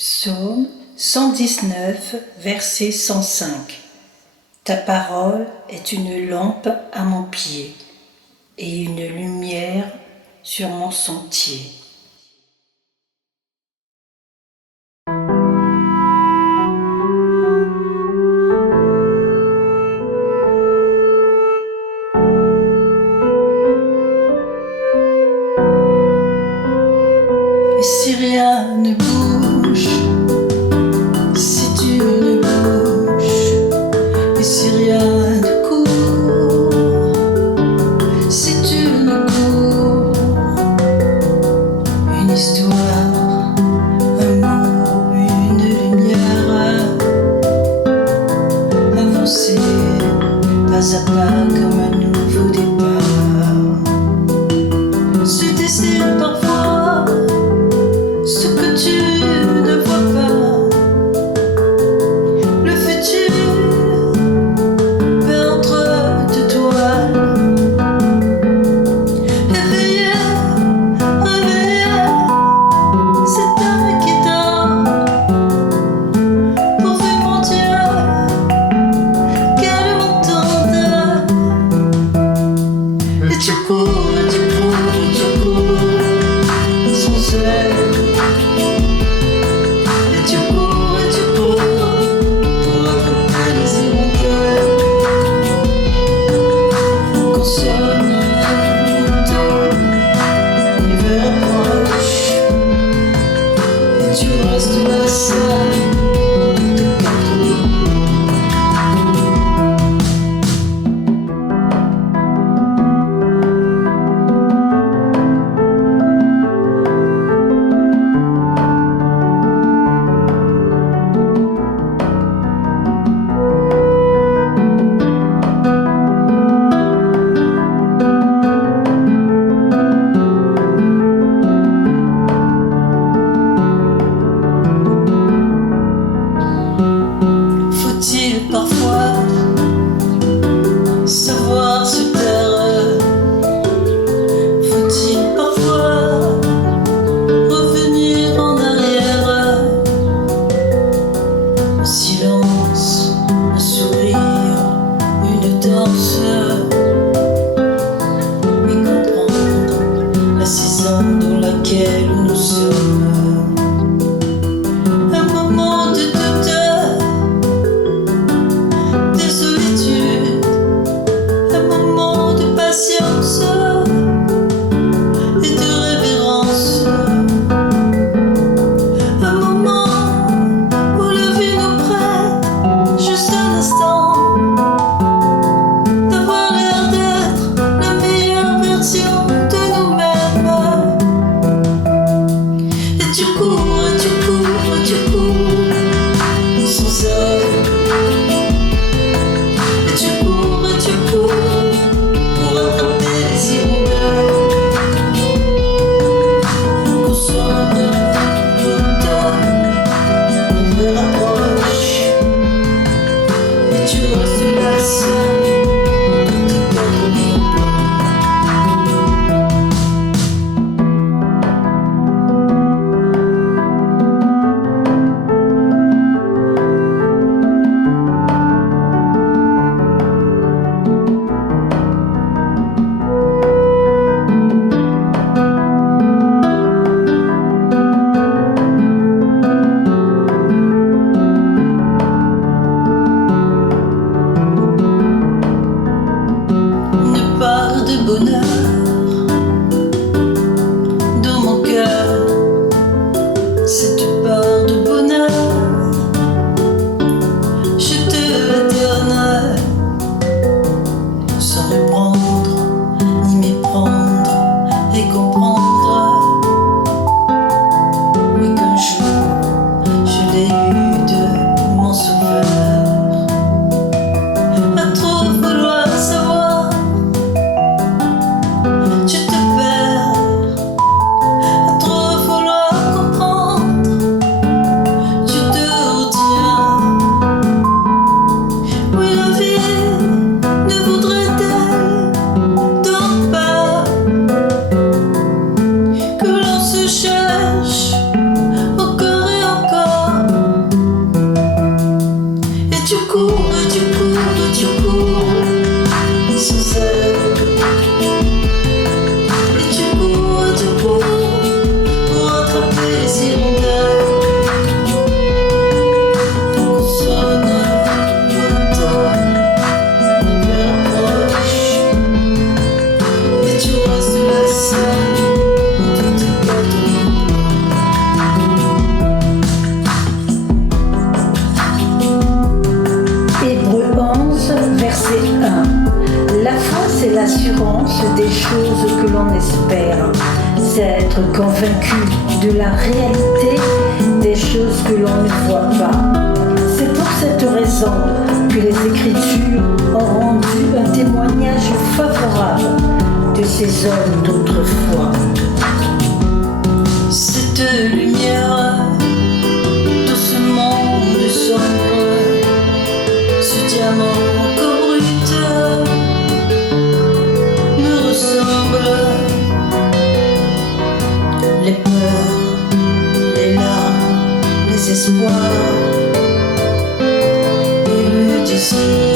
Psaume 119, verset 105. Ta parole est une lampe à mon pied et une lumière sur mon sentier. Et si rien ne bouge, si tu ne bouges, et si rien ne court, si tu ne cours, une histoire, un mot, une lumière, avancer pas à pas comme un nouveau départ, se dessine parfois ce que tu ne vois pas, le futur peintre de toile. Réveillez, réveillez, c'est inquiétant. Pourvu mon Dieu qu'elle m'entende. Et tu cours, et tu cours, et tu cours sans aide. Tu restes là seul. Faut-il parfois savoir se taire? Faut-il parfois revenir en arrière? Un silence, un sourire, une danse, et comprendre la saison dans laquelle nous sommes. Un moment de doute, de solitude, un moment de patience et de révérence, un moment où la vie nous prête juste un instant d'avoir l'air d'être la meilleure version de nous-mêmes. Et tu cours, et tu cours, et tu cours sans arrêt. d'être convaincu de la réalité des choses que l'on ne voit pas. C'est pour cette raison que les Écritures ont rendu un témoignage favorable de ces hommes d'autrefois. Cette lumière dans ce monde sombre, ce diamant encore brut me ressemble. Les peurs, les larmes, les espoirs et le désir